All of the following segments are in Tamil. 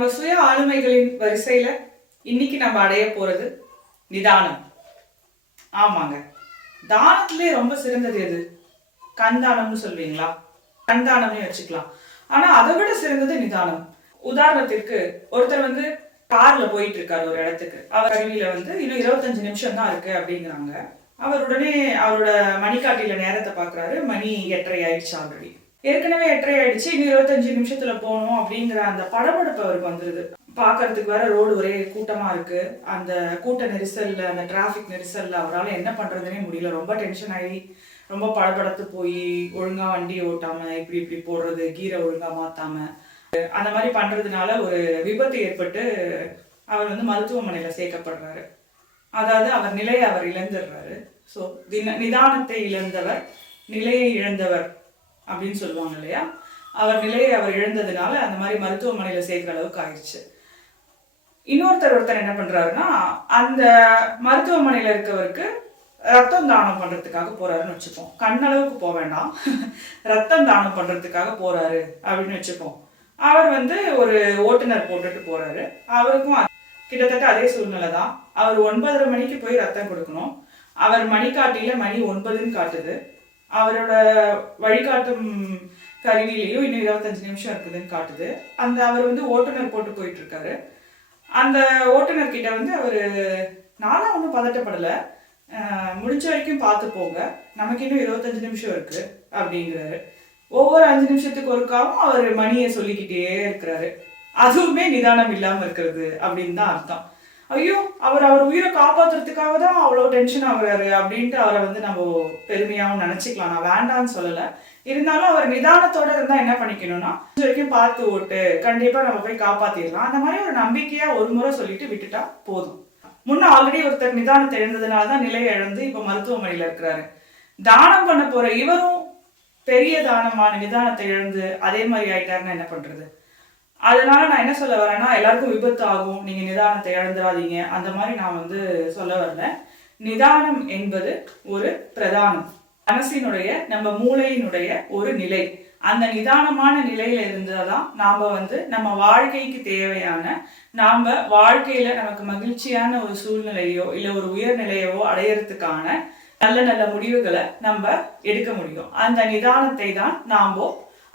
நம்ம சுய ஆளுமைகளின் வரிசையில இன்னைக்கு நம்ம அடைய போறது நிதானம். ஆமாங்க, தானத்திலே ரொம்ப சிறந்தது எது? கண்தானம்னு சொல்வீங்களா? கண்தானம்னு வச்சுக்கலாம். ஆனா அதை விட சிறந்தது நிதானம். உதாரணத்திற்கு ஒருத்தர் கார்ல போயிட்டு இருக்காரு ஒரு இடத்துக்கு. அவர் அருவியில இன்னும் 25 நிமிஷம் தான் இருக்கு அப்படிங்கிறாங்க. அவர் உடனே அவரோட மணிக்காட்டியில நேரத்தை பாக்குறாரு. மணி 8:30 ஆயிடுச்சு. ஆல்ரெடி ஏற்கனவே 8:30 ஆயிடுச்சு. இன்னும் 25 நிமிஷத்துல போகணும் அப்படிங்கிற அந்த படபடப்பு அவருக்கு வந்துருது. பாக்குறதுக்கு வேற ரோடு ஒரே கூட்டமா இருக்கு. அந்த கூட்ட நெரிசல்ல, அந்த டிராபிக் நெரிசல்ல அவரால் என்ன பண்றதுன்னே முடியல. ரொம்ப டென்ஷன் ஆகி ரொம்ப படபடத்து போய் ஒழுங்கா வண்டி ஓட்டாம இப்படி இப்படி போடுறது, கீரை ஒழுங்கா மாத்தாம அந்த மாதிரி பண்றதுனால ஒரு விபத்து ஏற்பட்டு அவர் மருத்துவமனையில சேர்க்கப்படுறாரு. அதாவது அவர் நிலையை அவர் இழந்துடுறாரு. ஸோ நிதானத்தை இழந்தவர் நிலையை இழந்தவர் அப்படின்னு சொல்லுவாங்க இல்லையா? அவர் நிலையை அவர் இழந்ததுனால அந்த மாதிரி மருத்துவமனையில சேர்க்கிற அளவுக்கு ஆயிடுச்சு. ஒருத்தர் என்ன பண்றாருன்னா, அந்த மருத்துவமனையில இருக்கவருக்கு ரத்தம் தானம் பண்றதுக்காக போறாருன்னு வச்சுப்போம். கண்ணளவுக்கு போக வேண்டாம், ரத்தம் தானம் பண்றதுக்காக போறாரு அப்படின்னு வச்சுப்போம். அவர் ஒரு ஓட்டுநர் போட்டுட்டு போறாரு. அவருக்கும் கிட்டத்தட்ட அதே சூழ்நிலை தான். அவர் 9:30 மணிக்கு போய் ரத்தம் கொடுக்கணும். அவர் மணிக்காட்டியில மணி 9ன்னு காட்டுது. அவரோட வழிகாட்டும் கருவியிலையும் இன்னும் 25 நிமிஷம் இருக்குதுன்னு காட்டுது. அவர் ஓட்டுநர் போட்டு போயிட்டு இருக்காரு. அந்த ஓட்டுநர் கிட்ட அவர் நானும் ஒன்றும் பதட்டப்படலை, முடிஞ்ச வரைக்கும் பார்த்து போங்க, நமக்கு இன்னும் 25 நிமிஷம் இருக்கு அப்படிங்கிறாரு. ஒவ்வொரு 5 நிமிஷத்துக்கு ஒருக்காவும் அவர் மணியை சொல்லிக்கிட்டே இருக்கிறாரு. அதுவுமே நிதானம் இல்லாம இருக்கிறது அப்படின்னு தான் அர்த்தம். ஐயோ, அவர் உயிரை காப்பாத்துறதுக்காக தான் அவ்வளோ டென்ஷன் ஆகுறாரு அப்படின்ட்டு அவரை நம்ம பெருமையாகவும் நினைச்சுக்கலாம். நான் வேண்டான்னு சொல்லலை. இருந்தாலும் அவர் நிதானத்தோட இருந்தா என்ன பண்ணிக்கணும்னா, வரைக்கும் பார்த்து ஓட்டு, கண்டிப்பா நம்ம போய் காப்பாத்திடலாம், அந்த மாதிரி ஒரு நம்பிக்கையா ஒரு முறை சொல்லிட்டு விட்டுட்டா போதும். முன்ன ஆல்ரெடி ஒருத்தர் நிதானத்தை இழந்ததுனாலதான் நிலையை இழந்து இப்ப மருத்துவமனையில இருக்கிறாரு. தானம் பண்ண போற இவரும் பெரிய தானமான நிதானத்தை இழந்து அதே மாதிரி ஆயிட்டாருன்னா என்ன பண்றது? அதனால நான் என்ன சொல்ல வரேன்னா, எல்லாருக்கும் விபத்து ஆகும், நீங்க நிதானத்தை இழந்துடாதீங்க, அந்த மாதிரி நான் சொல்ல வரல. நிதானம் என்பது ஒரு பிரதானம், மனசினுடைய நம்ம மூளையினுடைய ஒரு நிலை. அந்த நிதானமான நிலையில இருந்தாதான் நாம நம்ம வாழ்க்கைக்கு தேவையான, நாம வாழ்க்கையில நமக்கு மகிழ்ச்சியான ஒரு சூழ்நிலையோ இல்ல ஒரு உயர்நிலையோ அடையறதுக்கான நல்ல நல்ல முடிவுகளை நம்ம எடுக்க முடியும். அந்த நிதானத்தை தான் நாம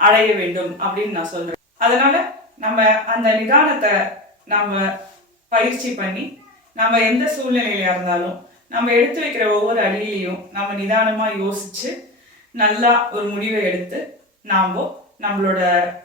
அடைய வேண்டும் அப்படின்னு நான் சொல்றேன். அதனால நம்ம அந்த நிதானத்தை நாம பயிற்சி பண்ணி, நம்ம எந்த சூழ்நிலையில இருந்தாலும் நம்ம எடுத்து வைக்கிற ஒவ்வொரு அடியிலையும் நம்ம நிதானமா யோசிச்சு நல்லா ஒரு முடிவை எடுத்து நாம நம்மளோட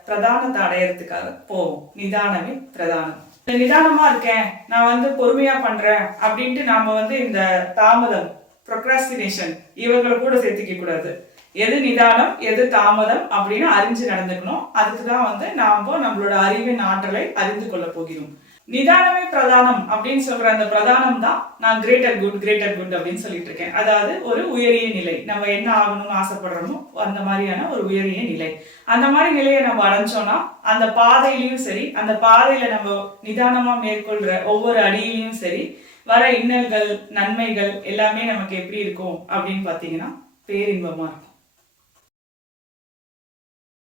பிரதானத்தை அடையறதுக்காக போவோம். நிதானமே பிரதானம். நிதானமா இருக்கேன், நான் பொறுமையா பண்றேன் அப்படின்ட்டு நாம இந்த தாமதம், ப்ரொக்ராஸ்டினேஷன் இவங்களை கூட சேர்த்துக்க கூடாது. எது நிதானம் எது தாமதம் அப்படின்னு அறிஞ்சு நடந்துக்கணும். அதுக்குதான் நாம நம்மளோட அறிவின் ஆற்றலை அறிந்து கொள்ள போகிறோம். நிதானமே பிரதானம் அப்படின்னு சொல்ற அந்த பிரதானம் தான் நான் கிரேட்டர் குட் அப்படின்னு சொல்லிட்டு இருக்கேன். அதாவது ஒரு உயரிய நிலை, நம்ம என்ன ஆகணும்னு ஆசைப்படுறோமோ அந்த மாதிரியான ஒரு உயரிய நிலை. அந்த மாதிரி நிலையை நம்ம அடைஞ்சோம்னா அந்த பாதையிலையும் சரி, அந்த பாதையில நம்ம நிதானமா மேற்கொள்ற ஒவ்வொரு அடியிலையும் சரி, வர இன்னல்கள் நன்மைகள் எல்லாமே நமக்கு எப்படி இருக்கும் அப்படின்னு பாத்தீங்கன்னா பேரின்பமா இருக்கும்.